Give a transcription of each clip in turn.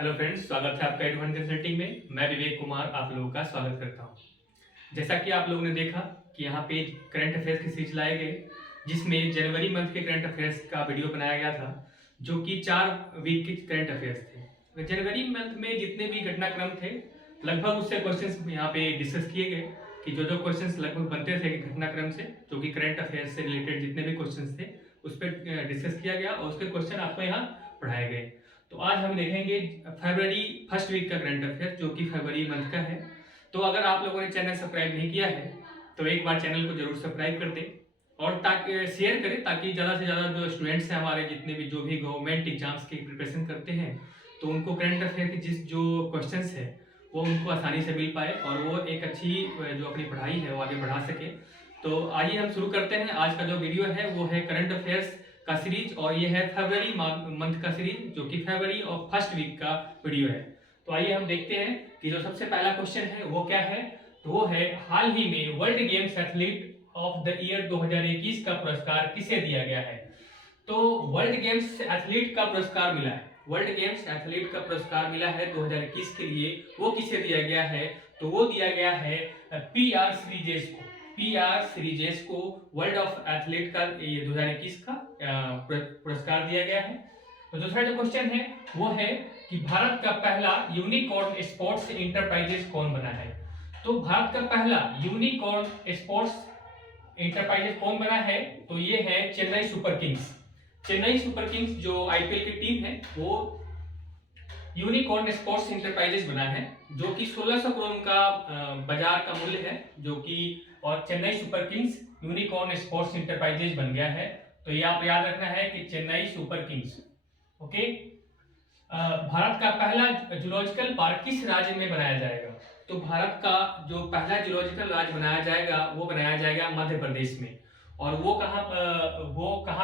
Hello friends, स्वागत है आपका एडवांस कंसल्टिंग में। मैं विवेक कुमार आप लोगों का स्वागत करता हूं। जैसा कि आप लोगों ने देखा कि यहाँ पे करंट अफेयर्स की सीरीज लाए गए, जिसमें जनवरी मंथ के करंट अफेयर्स का वीडियो बनाया गया था, जो कि 4 वीक के करंट अफेयर्स थे। जनवरी मंथ में जितने भी घटनाक्रम थे, लगभग उससे क्वेश्चन यहाँ पे डिस्कस किए गए कि जो क्वेश्चन लगभग बनते थे घटनाक्रम से, जो कि करंट अफेयर्स से रिलेटेड जितने भी क्वेश्चन थे उस पर डिस्कस किया गया और उसके क्वेश्चन आपको यहाँ पढ़ाए गए। तो आज हम देखेंगे फरवरी फर्स्ट वीक का करंट अफेयर, जो कि फरवरी मंथ का है। तो अगर आप लोगों ने चैनल सब्सक्राइब नहीं किया है तो एक बार चैनल को जरूर सब्सक्राइब कर दें और ताकि शेयर करें, ताकि ज़्यादा से ज़्यादा जो स्टूडेंट्स हैं हमारे, जितने भी जो भी गवर्नमेंट एग्जाम्स की प्रिपरेशन करते हैं, तो उनको करंट अफेयर के जो क्वेश्चंस है वो उनको आसानी से मिल पाए और वो एक अच्छी जो अपनी पढ़ाई है वो आगे बढ़ा सके। तो आइए हम शुरू करते हैं। आज का जो वीडियो है वो है करंट अफेयर्स का सीरीज और ये है फरवरी मंथ का सीरीज, जो कि फरवरी और फर्स्ट वीक का वीडियो है। तो आइए हम देखते हैं कि जो सबसे पहला क्वेश्चन है वो क्या है। तो वो है, हाल ही में world games athlete of the year 2021 का पुरस्कार किसे दिया गया है। तो वर्ल्ड गेम्स एथलीट का पुरस्कार मिला है, वर्ल्ड गेम्स एथलीट का पुरस्कार मिला है 2021 के लिए। वो किसे दिया गया है? तो वो दिया गया है पीआर श्रीजेश को। पीआर श्रीजेश को वर्ल्ड ऑफ एथलीट का ये 2021 का पुरस्कार दिया गया है। तो दूसरा जो क्वेश्चन है वो है कि भारत का पहला यूनिकॉर्न स्पोर्ट्स इंटरप्राइजेस कौन बना है। तो भारत का पहला यूनिकॉर्न स्पोर्ट्स इंटरप्राइजेस कौन बना है? तो ये है Chennai super Kings. Chennai super Kings जो आईपीएल की टीम है वो यूनिकॉर्न स्पोर्ट्स इंटरप्राइजेस बना है, जो कि 1600 करोड़ का बाजार का मूल्य है, जो कि और Chennai super Kings unicorn sports enterprises बन गया है। तो ये आप याद रखना है कि Chennai super Kings. Okay. Bharat का पहला जूलॉजिकल पार्क किस राज्य में बनाया जाएगा? तो भारत का जो पहला जूलॉजिकल राज्य बनाया जाएगा वो बनाया जाएगा मध्य प्रदेश में। और वो कहाँ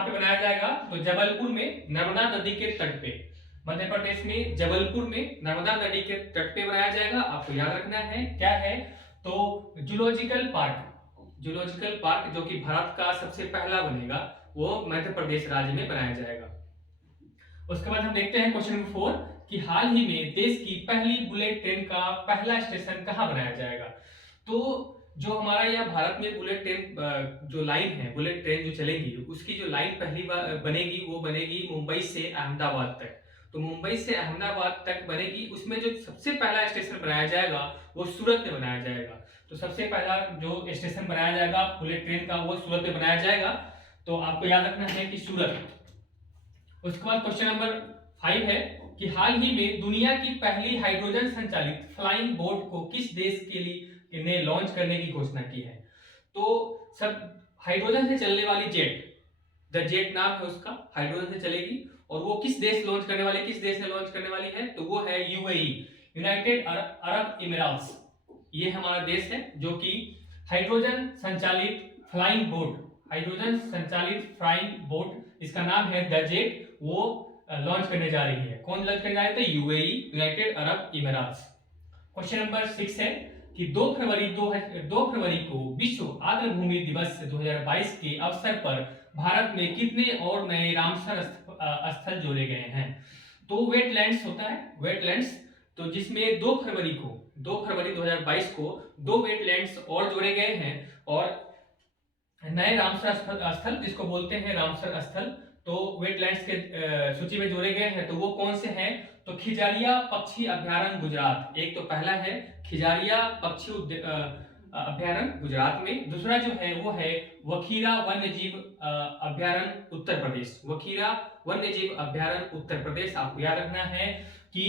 पे बनाया जाएगा? तो जबलपुर में, नर्मदा नदी के तट पे। मध्य प्रदेश में जबलपुर में नर्मदा नदी के तट पे बनाया जाएगा। आपको याद रखना है क्या है? तो जूलॉजिकल पार्क जो कि भारत का सबसे पहला बनेगा वो मध्य प्रदेश राज्य में बनाया जाएगा। उसके बाद हम देखते हैं क्वेश्चन नंबर 4 कि हाल ही में देश की पहली बुलेट ट्रेन का पहला स्टेशन कहां बनाया जाएगा। तो जो हमारा यह भारत में बुलेट ट्रेन जो लाइन है, बुलेट ट्रेन जो चलेगी, उसकी जो लाइन पहली बार बनेगी वो बनेगी मुंबई से अहमदाबाद तक। तो मुंबई से अहमदाबाद तक बनेगी। उसमें जो सबसे पहला स्टेशन बनाया जाएगा वो सूरत में बनाया जाएगा। तो सबसे पहला जो स्टेशन बनाया जाएगा बुलेट ट्रेन का वो सूरत में बनाया जाएगा। तो आपको याद रखना है कि सूरत। उसके बाद क्वेश्चन नंबर 5 है कि हाल ही में दुनिया की पहली हाइड्रोजन संचालित फ्लाइंग बोट को किस देश के लिए ने लॉन्च करने की घोषणा की है। तो सब हाइड्रोजन से चलने वाली जेट, द जेट नाम है उसका, हाइड्रोजन से चलेगी और वो किस देश ने लॉन्च करने वाली है? तो वो है यूएई, यूनाइटेड अरब इमिरेट्स। ये हमारा देश है जो कि हाइड्रोजन संचालित फ्लाइंग बोट, इसका नाम है द जेट, वो लॉन्च करने जा रही है। कौन लॉन्च करने जा रही है? UAE, United Arab emirates. Question number 6 है कि 2 फरवरी को विश्व आर्द्रभूमि दिवस 2022 के अवसर पर भारत में कितने और नए रामसर स्थल जोड़े गए हैं। तो वेटलैंड्स होता है, वेटलैंड्स, तो जिसमें 2 फरवरी 2022 को 2 वेटलैंड्स और जोड़े गए हैं और नए रामसर स्थल जिसको बोलते हैं रामसर स्थल, तो वेटलैंड्स के सूची में जोड़े गए हैं। तो वो कौन से हैं? तो खिजारिया पक्षी अभ्यारण्य गुजरात, एक तो पहला है खिजारिया पक्षी अभ्यारण्य गुजरात में। दूसरा जो है वो है वखीरा वन्यजीव अभ्यारण्य उत्तर प्रदेश, वखीरा वन्यजीव अभ्यारण्य उत्तर प्रदेश। आपको याद रखना है कि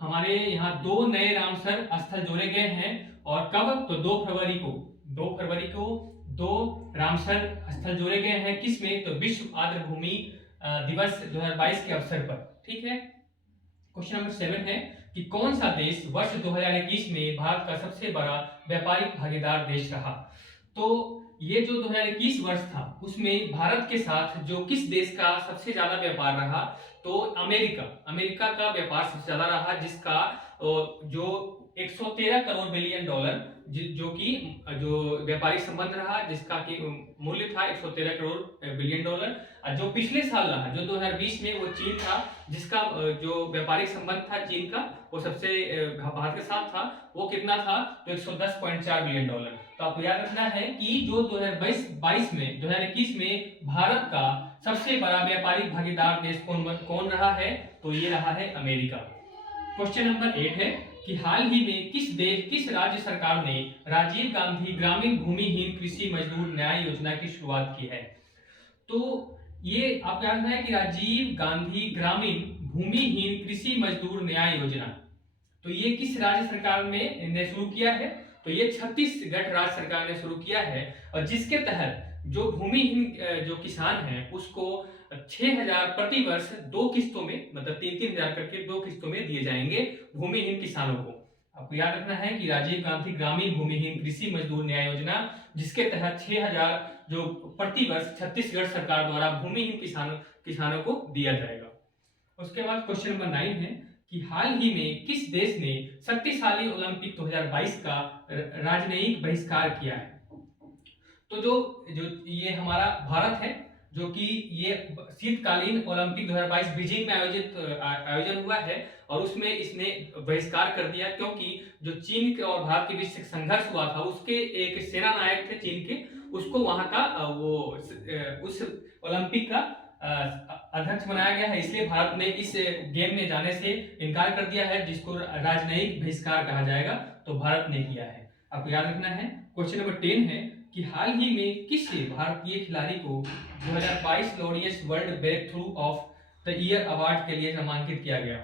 हमारे यहाँ 2 नए रामसर स्थल जोड़े गए हैं। और कब? तो 2 फरवरी को 2 रामसर स्थल जोड़े गए हैं। किसमें? तो विश्व आर्द्रभूमि दिवस 2022 के अवसर पर। ठीक है। क्वेश्चन नंबर 7 है कि कौन सा देश वर्ष 2021 में भारत का सबसे बड़ा व्यापारिक भागीदार देश रहा। तो ये जो 2021 वर्ष था उसमें भारत के साथ जो किस देश का सबसे ज्यादा व्यापार रहा? तो अमेरिका का व्यापार सबसे ज्यादा रहा, जिसका जो 113 करोड़ बिलियन डॉलर, जो कि जो व्यापारिक संबंध रहा, जिसका कि मूल्य था 113 करोड़ बिलियन डॉलर। जो पिछले साल रहा, जो 2020 में, वो चीन था, जिसका जो व्यापारिक संबंध था चीन का, वो सबसे भारत के साथ था, वो कितना था, तो 110.4 बिलियन डॉलर। तो आपको याद रखना है कि जो 2021 में भारत का सबसे बड़ा व्यापारिक भागीदार देश कौन रहा है, तो ये रहा है अमेरिका। क्वेश्चन नंबर 8 है कि हाल ही में किस राज्य सरकार ने राजीव गांधी ग्रामीण भूमिहीन कृषि मजदूर न्याय योजना की शुरुआत की है। तो ये आपको याद है कि राजीव गांधी ग्रामीण भूमिहीन कृषि मजदूर न्याय योजना, तो ये किस राज्य सरकार ने शुरू किया है, तो ये छत्तीसगढ़ राज्य सरकार ने शुरू किया है, और जिसके तहत जो भूमिहीन जो किसान हैं उसको 6,000 प्रति वर्ष 2 किस्तों में, मतलब 3-3 हजार करके 2 किस्तों में दिए जाएंगे भूमिहीन किसानों को। आपको याद रखना है कि राजीव गांधी ग्रामीण भूमिहीन कृषि मजदूर न्याय योजना, जिसके तहत 6,000 जो प्रति वर्ष छत्तीसगढ़ सरकार द्वारा भूमिहीन किसानों को दिया जाएगा। उसके बाद क्वेश्चन नंबर 9 है कि हाल ही में किस देश ने शक्तिशाली ओलंपिक 2022 का राजनयिक बहिष्कार किया है। तो जो ये हमारा भारत है, जो कि ये शीतकालीन ओलंपिक 2022 बीजिंग में आयोजन हुआ है, और उसमें इसने बहिष्कार कर दिया, क्योंकि जो चीन के और भारत के बीच संघर्ष हुआ था, उसके एक सेना नायक थे चीन के, उसको वहां का उस ओलंपिक का अध्यक्ष बनाया गया है, इसलिए भारत ने इस गेम में जाने से इनकार कर दिया है, जिसको राजनयिक बहिष्कार कहा जाएगा, तो भारत ने किया है। आपको याद रखना है। क्वेश्चन नंबर 10 है कि हाल ही में किस भारतीय खिलाड़ी को 2022 Laureus world breakthrough of the year award के लिए नामांकित किया गया।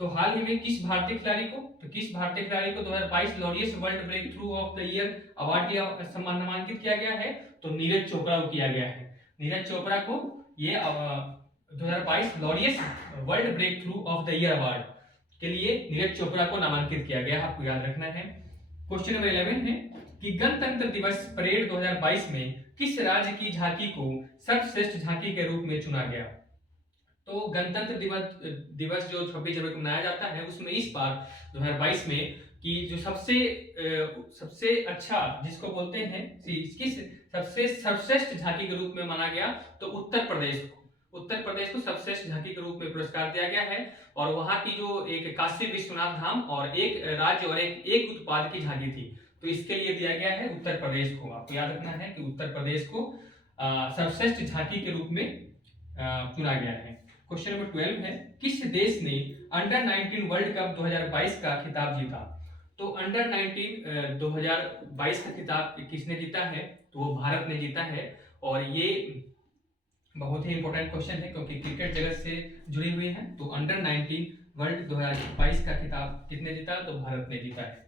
तो हाल ही में किस भारतीय खिलाड़ी को 2022 Laureus world breakthrough of the year award के लिए नामांकित किया गया है, तो नीरज चोपड़ा को किया गया है। नीरज चोपड़ा को ये 2022 Laureus world breakthrough of the year award के लिए नीरज चोपड़ा को नामांकित किया गया, आपको याद रखना है। क्वेश्चन नंबर 11 है कि गणतंत्र दिवस परेड 2022 में किस राज्य की झांकी को सर्वश्रेष्ठ झांकी के रूप में चुना गया। तो गणतंत्र दिवस जो 26 जनवरी को मनाया जाता है, उसमें इस बार 2022 में कि जो सबसे अच्छा जिसको बोलते हैं, किस सबसे सर्वश्रेष्ठ झांकी के रूप में माना गया, तो उत्तर प्रदेश को सर्वश्रेष्ठ झांकी के रूप में पुरस्कार दिया गया है। और वहां की जो एक काशी विश्वनाथ धाम और एक राज्य और एक उत्पाद की झांकी थी, तो इसके लिए दिया गया है उत्तर प्रदेश को। आपको याद रखना है कि उत्तर प्रदेश को सर्वश्रेष्ठ झांकी के रूप में चुना गया है। क्वेश्चन नंबर 12 है किस देश ने अंडर 19 वर्ल्ड कप 2022 का खिताब जीता। तो अंडर 19 2022 का खिताब किसने जीता है, तो वो भारत ने जीता है। और ये बहुत ही इंपॉर्टेंट क्वेश्चन है, क्योंकि क्रिकेट जगत से जुड़ी हुई है। तो अंडर 19 वर्ल्ड 2022 का खिताब किसने जीता, तो भारत ने जीता है।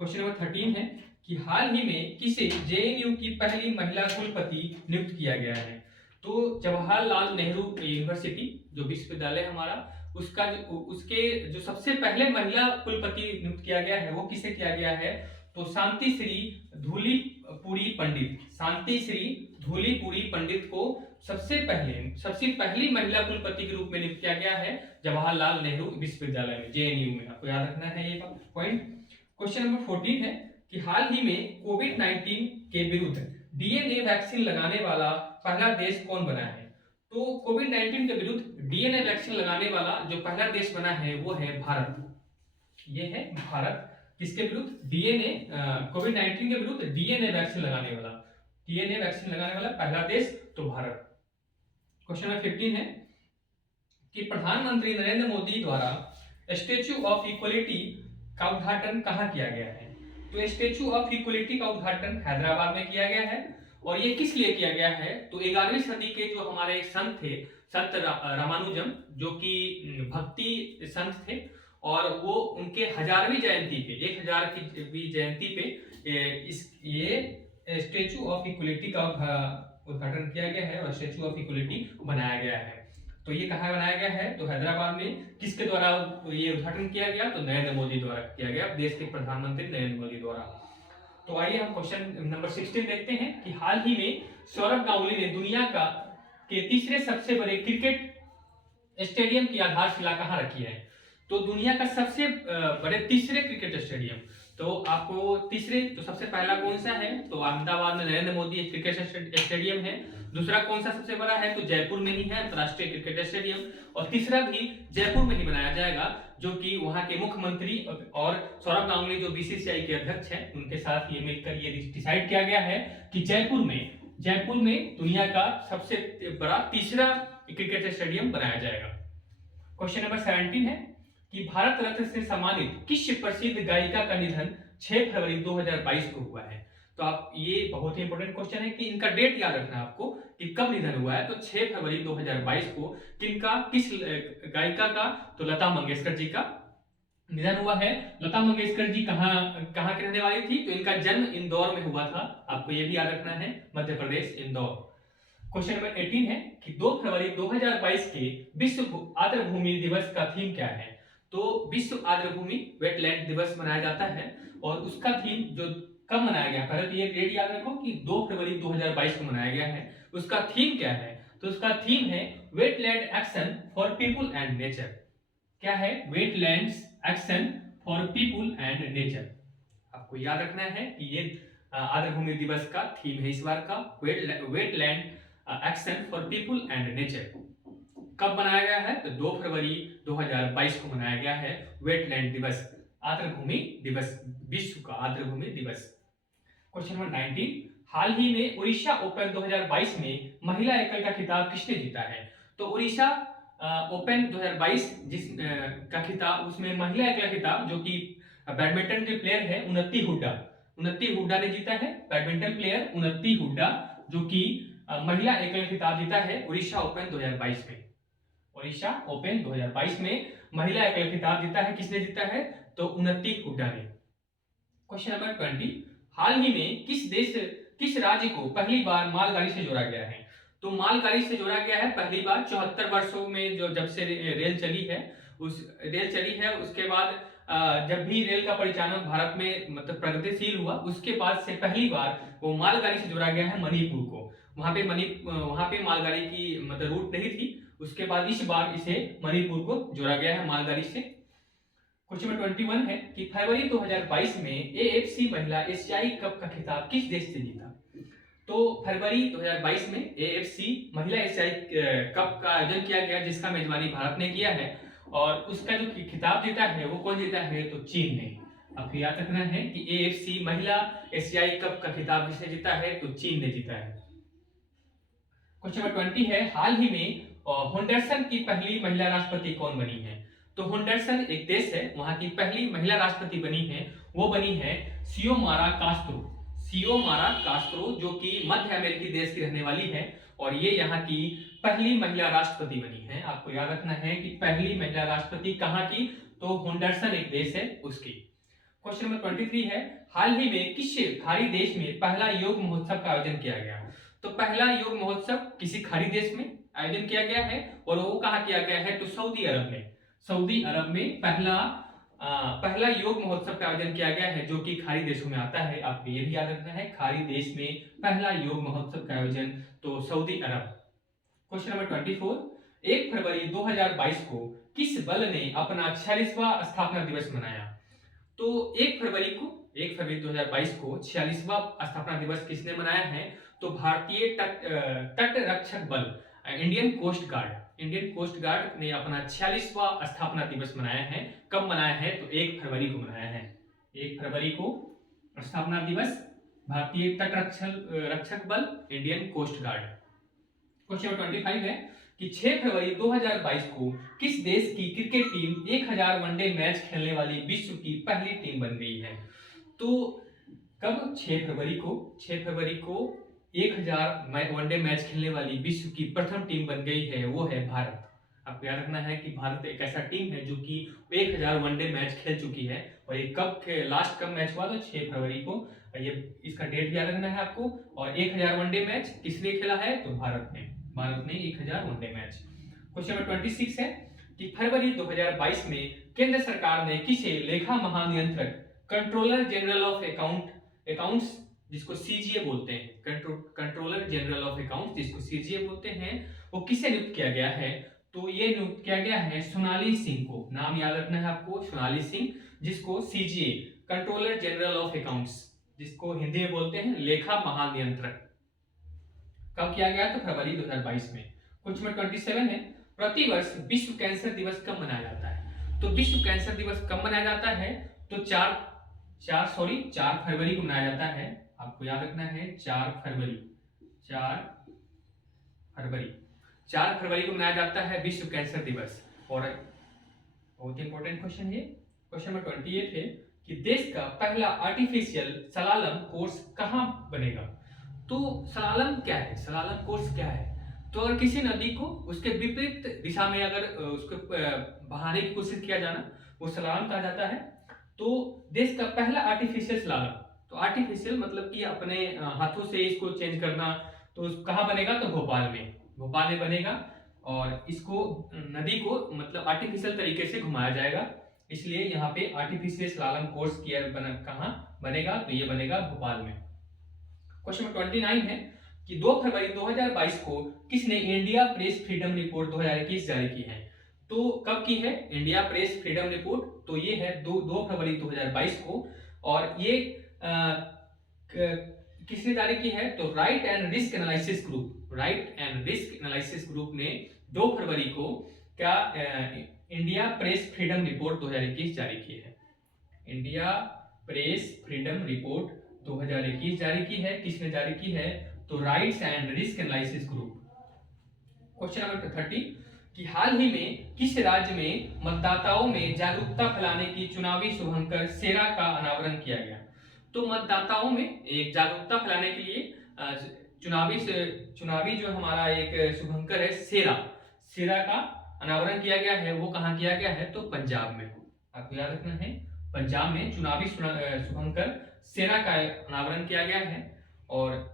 क्वेश्चन नंबर 13 है कि हाल ही में किसे जेएनयू की पहली महिला कुलपति नियुक्त किया गया है। तो जवाहरलाल नेहरू यूनिवर्सिटी जो विश्वविद्यालय हमारा, उसके जो सबसे पहले महिला कुलपति नियुक्त किया गया है, वो किसे किया गया है, तो शांति श्री धूलीपुरी पंडित को सबसे पहली महिला कुलपति के रूप में नियुक्त किया गया है जवाहरलाल नेहरू विश्वविद्यालय में, जेएनयू में। आपको याद रखना है ये पॉइंट। क्वेश्चन नंबर 14 है कि हाल ही में कोविड-19 के विरुद्ध डीएनए वैक्सीन लगाने वाला पहला देश कौन बना है। तो कोविड-19 के विरुद्ध डीएनए वैक्सीन लगाने वाला जो पहला देश बना है, वो है भारत। ये है भारत, किसके विरुद्ध, डीएनए कोविड-19 के विरुद्ध डीएनए वैक्सीन लगाने वाला पहला देश तो भारत। क्वेश्चन नंबर 15 है कि प्रधानमंत्री नरेंद्र मोदी द्वारा स्टैच्यू ऑफ इक्वलिटी का उद्घाटन कहाँ किया गया है। तो स्टैच्यू ऑफ इक्वलिटी का उद्घाटन हैदराबाद में किया गया है। और ये किस लिए किया गया है, तो 11वीं सदी के जो हमारे संत थे, संत रामानुजम, जो कि भक्ति संत थे, और वो उनके 1000वीं जयंती पे, 1000वीं जयंती पे ये स्टैच्यू ऑफ इक्वलिटी का उद्घाटन किया गया है और स्टैच्यू ऑफ इक्वलिटी बनाया गया है। तो ये कहाँ बनाया गया है, तो हैदराबाद में। किसके द्वारा ये उद्घाटन किया गया, तो नरेंद्र मोदी द्वारा किया गया, देश के प्रधानमंत्री नरेंद्र मोदी द्वारा। तो आइए हम क्वेश्चन नंबर 16 देखते हैं कि हाल ही में सौरभ गांगुली ने दुनिया के तीसरे सबसे बड़े क्रिकेट स्टेडियम की आधारशिला कहाँ रखी है। तो दुनिया का सबसे बड़े तीसरे क्रिकेट स्टेडियम, तो आपको तीसरे, तो सबसे पहला कौन सा है, तो अहमदाबाद में नरेंद्र मोदी क्रिकेट स्टेडियम है। दूसरा कौन सा सबसे बड़ा है, तो जयपुर में ही है अंतरराष्ट्रीय क्रिकेट स्टेडियम। और तीसरा भी जयपुर में ही बनाया जाएगा, जो कि वहां के मुख्यमंत्री और सौरभ गांगुली जो बीसीसीआई के अध्यक्ष हैं उनके साथ ये मिलकर ये डिसाइड किया गया है कि जयपुर में दुनिया का सबसे बड़ा तीसरा क्रिकेट स्टेडियम बनाया जाएगा। क्वेश्चन नंबर 17 है कि भारत रत्न से सम्मानित किस प्रसिद्ध गायिका का निधन 6 फरवरी 2022 को हुआ है। तो आप, ये बहुत ही इंपॉर्टेंट क्वेश्चन है कि इनका डेट याद रखना है आपको कि कब निधन हुआ है। तो 6 फरवरी 2022 को किनका, किस गायिका का, तो लता मंगेशकर जी का निधन हुआ है। लता मंगेशकर जी कहाँ कहाँ की रहने वाली थी, तो इनका जन्म इंदौर में हुआ था, आपको ये भी याद रखना है, मध्य प्रदेश इंदौर। क्वेश्चन नंबर 18 है कि 2 फरवरी 2022 के विश्व आर्द्रभूमि दिवस का थीम क्या है। तो विश्व आर्द्रभूमि वेटलैंड दिवस मनाया जाता है और उसका थीम जो कब मनाया गया, पहले तो ये डेट याद रखो कि 2 फरवरी 2022 को मनाया गया है। उसका थीम क्या है, तो उसका थीम है wetland action for people and nature. क्या है, wetlands action for people and nature. आपको याद रखना है कि ये आर्द्रभूमि दिवस का थीम है इस बार का, wetland action for people and nature. कब मनाया गया है, तो 2 फरवरी 2022 को मनाया गया है वेटलैंड दिवस, आर्द्रभूमि दिवस, विश्व का आर्द्रभूमि दिवस। क्वेश्चन नंबर 19, हाल ही में उड़ीसा ओपन 2022 में महिला एकल का खिताब किसने जीता है। तो उड़ीसा ओपन 2022 जिस का खिताब, उसमें महिला एकल खिताब जो कि बैडमिंटन के प्लेयर है उन्नति हुड्डा ने जीता है। बैडमिंटन प्लेयर उन्नति हुड्डा जो कि महिला एकल खिताब जीता है उड़ीसा ओपन 2022 में। उड़ीसा ओपन 2022 में महिला एकल खिताब जीता है, किसने जीता है, तो उन्नति हुड्डा ने। क्वेश्चन नंबर 20, हाल ही में किस राज्य को पहली बार मालगाड़ी से जोड़ा गया है। तो मालगाड़ी से जोड़ा गया है पहली बार 74 वर्षों में, जो जब से रेल चली है उसके बाद जब भी रेल का परिचालन भारत में मतलब प्रगतिशील हुआ, उसके बाद से पहली बार वो मालगाड़ी से जोड़ा गया है मणिपुर को। वहां पे मालगाड़ी की मतलब रूट नहीं थी, उसके बाद इस बार इसे मणिपुर को जोड़ा गया है मालगाड़ी से। क्वेश्चन नंबर 21 है कि फरवरी 2022 में एएफसी महिला एशियाई कप का खिताब किस देश से जीता। तो फरवरी 2022 में एएफसी महिला एशियाई कप का आयोजन किया गया, जिसका मेजबानी भारत ने किया है, और उसका जो खिताब जीता है वो कौन जीता है, तो चीन ने। आपको याद रखना है कि एएफसी महिला एशियाई कप का खिताब किसने जीता है, तो चीन ने जीता है। क्वेश्चन नंबर 20 है, हाल ही में होंडरसन की पहली महिला राष्ट्रपति कौन बनी है। तो होंडरसन एक देश है, वहां की पहली महिला राष्ट्रपति वो बनी है सियोमारा कास्त्रो, जो कि मध्य अमेरिकी देश की रहने वाली है, और ये यहाँ की पहली महिला राष्ट्रपति बनी है। आपको याद रखना है कि पहली महिला राष्ट्रपति कहाँ की, तो होंडरसन एक देश है उसकी। क्वेश्चन नंबर 23 है, हाल ही में किस खाड़ी देश में पहला योग महोत्सव का आयोजन किया गया। तो पहला योग महोत्सव किसी खाड़ी देश में आयोजन किया गया है, और वो कहाँ किया गया है, तो सऊदी अरब में पहला योग महोत्सव का आयोजन किया गया है, जो कि खाड़ी देशों में आता है। आपको ये भी याद रखना है, खाड़ी देश में पहला योग महोत्सव का आयोजन तो सऊदी अरब। क्वेश्चन नंबर 24, 1 फरवरी 2022 को किस बल ने अपना 46वां स्थापना दिवस मनाया। तो 1 फरवरी 2022 को 46वां स्थापना दिवस किसने मनाया है, तो भारतीय तट रक्षक बल इंडियन कोस्ट गार्ड ने अपना 46वां स्थापना दिवस मनाया है। कब मनाया है, तो 1 फरवरी को मनाया है। 1 फरवरी को स्थापना दिवस भारतीय तट रक्षक बल Indian coast guard. Question number 25 है कि 6 फरवरी 2022 को किस देश की क्रिकेट टीम 1000 वनडे मैच खेलने वाली विश्व की पहली टीम बन गई है। तो कब, 6 फरवरी को 1000 वनडे मैच खेलने वाली विश्व की प्रथम टीम बन गई है, वो है भारत। आपको याद रखना है कि भारत एक ऐसा टीम है जो कि 1000 वनडे मैच खेल चुकी है, और ये लास्ट कब मैच हुआ, तो 6 फरवरी को। ये इसका डेट याद रखना है आपको। और 1000 वनडे मैच किसने खेला है, तो भारत ने 1000 वनडे मैच। क्वेश्चन नंबर 26 है कि फरवरी 2022 में केंद्र सरकार ने किसे लेखा महानियंत्रक, कंट्रोलर जनरल ऑफ अकाउंट्स जिसको सीजीए बोलते हैं, कंट्रोलर जनरल ऑफ अकाउंट्स जिसको सीजीए बोलते हैं, वो किसे नियुक्त किया गया है, तो ये नियुक्त किया गया है सोनाली सिंह को। नाम याद रखना है आपको, सोनाली सिंह, जिसको CGA controller general of accounts, जिसको हिंदी में बोलते हैं लेखा महानियंत्रक, कब किया गया? तो फरवरी 2022 में। क्वेश्चन नंबर 27 है, प्रतिवर्ष विश्व कैंसर दिवस कब मनाया जाता है? तो विश्व कैंसर दिवस कब मनाया जाता है? तो 4 फरवरी को मनाया जाता है। आपको याद रखना है 4 फरवरी 4 फरवरी को मनाया जाता है विश्व कैंसर दिवस। और बहुत इंपॉर्टेंट क्वेश्चन है। क्वेश्चन नंबर 28 है कि देश का पहला आर्टिफिशियल सलालम कोर्स कहाँ बनेगा? तो सलालम क्या है? सलालम कोर्स क्या है? तो अगर किसी नदी को उसके विपरीत दिशा में अगर उसको बहाने की कोशिश किया जाना, वो सलालम कहा जाता है। तो देश का पहला आर्टिफिशियल सलालम, तो आर्टिफिशियल मतलब कि अपने हाथों से इसको चेंज करना, तो कहाँ बनेगा? तो भोपाल में बनेगा। और इसको नदी को मतलब आर्टिफिशियल तरीके से घुमाया जाएगा, इसलिए यहाँ पे आर्टिफिशियल सलालम कोर्स कहाँ बनेगा? तो ये बनेगा भोपाल में। क्वेश्चन नंबर 29 है कि 2 फरवरी 2022 को किसने इंडिया प्रेस फ्रीडम रिपोर्ट 2021 जारी की है? तो कब की है इंडिया प्रेस फ्रीडम रिपोर्ट? तो ये है 2 फरवरी 2022 को। और ये किसने जारी की है? तो right and risk analysis group ने 2 फरवरी को क्या इंडिया प्रेस फ्रीडम रिपोर्ट 2021 जारी की है। इंडिया प्रेस फ्रीडम रिपोर्ट 2021 जारी की है। किसने जारी की है? तो rights and risk analysis group. Question number 30 कि हाल ही में किस राज्य में मतदाताओं में जागरूकता फैलाने की चुनावी शुभंकर सेरा का अनावरण किया गया? तो मतदाताओं में एक जागरूकता फैलाने के लिए चुनावी जो हमारा एक शुभंकर है सेरा का अनावरण किया गया है। वो कहाँ किया गया है? तो पंजाब में। आपको याद रखना है पंजाब में चुनावी शुभंकर सेरा का अनावरण किया गया है। और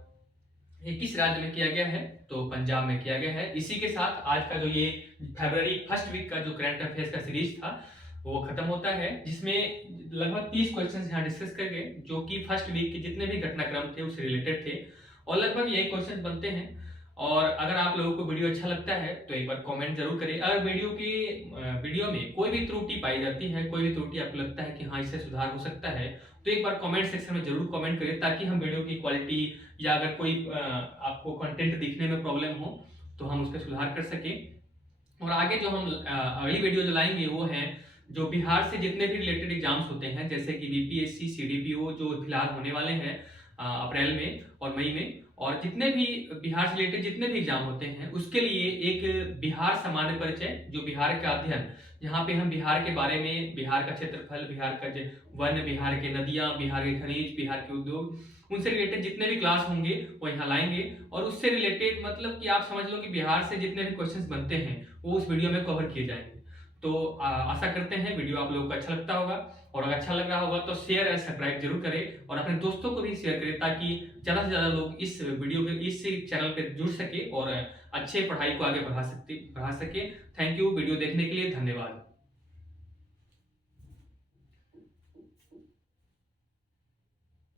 ये किस राज्य में किया गया है? तो पंजाब में किया गया है। इसी के साथ आज का जो ये फरवरी फर्स्ट वीक का जो करंट अफेयर्स का सीरीज था वो खत्म होता है, जिसमें लगभग 30 क्वेश्चंस यहाँ डिस्कस कर गए, जो कि फर्स्ट वीक के जितने भी घटनाक्रम थे उससे रिलेटेड थे, और लगभग यही क्वेश्चन बनते हैं। और अगर आप लोगों को वीडियो अच्छा लगता है तो एक बार कमेंट जरूर करें। अगर वीडियो में कोई भी त्रुटि पाई जाती है, कोई भी त्रुटि आपको लगता है कि हाँ इससे सुधार हो सकता है, तो एक बार कमेंट सेक्शन में जरूर कमेंट करें, ताकि हम वीडियो की क्वालिटी या अगर कोई आपको कंटेंट दिखने में प्रॉब्लम हो तो हम उसका सुधार कर सकें। और आगे जो हम अगली वीडियो जो लाएंगे वो है जो बिहार से जितने भी रिलेटेड एग्जाम्स होते हैं, जैसे कि बीपीएससी, सीडीपीओ जो फिलहाल होने वाले हैं अप्रैल में और मई में, और जितने भी बिहार से रिलेटेड जितने भी एग्जाम होते हैं उसके लिए एक बिहार सामान्य परिचय, जो बिहार का अध्ययन, जहाँ पे हम बिहार के बारे में, बिहार का क्षेत्रफल, बिहार का वन, बिहार के नदियाँ, बिहार के खनिज, बिहार के उद्योग, उनसे रिलेटेड जितने भी क्लास होंगे वो यहाँ लाएंगे। और उससे रिलेटेड मतलब कि आप समझ लो कि बिहार से जितने भी क्वेश्चंस बनते हैं वो उस वीडियो में कवर किए जाएंगे। तो आशा करते हैं वीडियो आप लोगों को अच्छा लगता होगा, और अगर अच्छा लग रहा होगा तो शेयर एंड सब्सक्राइब जरूर करें, और अपने दोस्तों को भी शेयर करें, ताकि ज़्यादा से ज़्यादा लोग इस वीडियो के इस चैनल पे जुड़ सके और अच्छे पढ़ाई को आगे बढ़ा सके। थैंक यू वीडियो देखने के लिए, धन्यवाद।